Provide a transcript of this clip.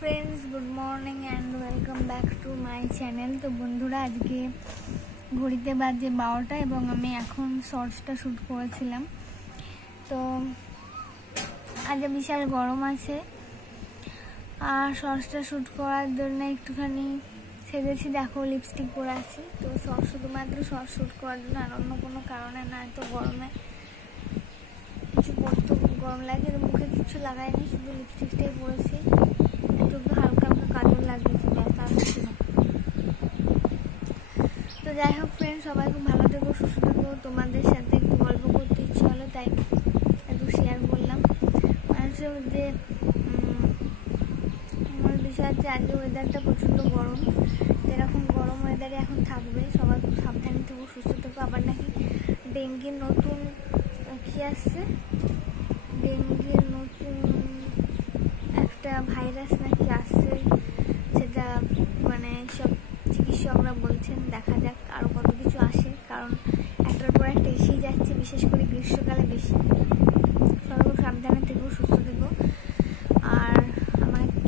Friends good morning and welcome back to my channel. तो बंधुरा आज के घड़ीते बाजे 12टा এবং আমি এখন শর্টসটা শুট করেছিলাম। তো আজ বিশাল গরম আছে আর শর্টসটা শুট করার জন্য একটুখানি সেজেছি, দেখো লিপস্টিক পরে আছি। তো শুধুমাত্র শর্ট শুট করার জন্য, আর অন্য কোনো কারণে না। তো গরমে কিছু পরতে খুব গরম লাগে, মুখে কিছু লাগাইনি, শুধু লিপস্টিকটাই পরেছি, একটু হালকা হালকা কাজল লাগিয়েছি, ব্যাস আর কিছু না। তো যাই হোক ফ্রেন্ড, সবাই খুব ভালো থেকো, সুস্থ থেকো। তোমাদের সাথে একটু গল্প করতে ইচ্ছে হলো তাই একটু শেয়ার করলাম। মানুষের যে আমার বিষয় হচ্ছে আজকে ওয়েদারটা প্রচণ্ড গরম, এরকম গরম ওয়েদারে এখন থাকবে। সবাই খুব সাবধানে থেকো, সুস্থ থেকো। আবার নাকি ডেঙ্গির নতুন কি আসছে, ডেঙ্গির নতুন একটা ভাইরাস নাকি আসছে, সেটা মানে সব চিকিৎসকরা বলছেন। দেখা যাক আরও কত কিছু আসে, কারণ একটার পর একটা এসেই যাচ্ছে, বিশেষ করে গ্রীষ্মকালে বেশি। সবাই খুব সাবধানে থেকো, সুস্থ থেকো। আর আমার একটু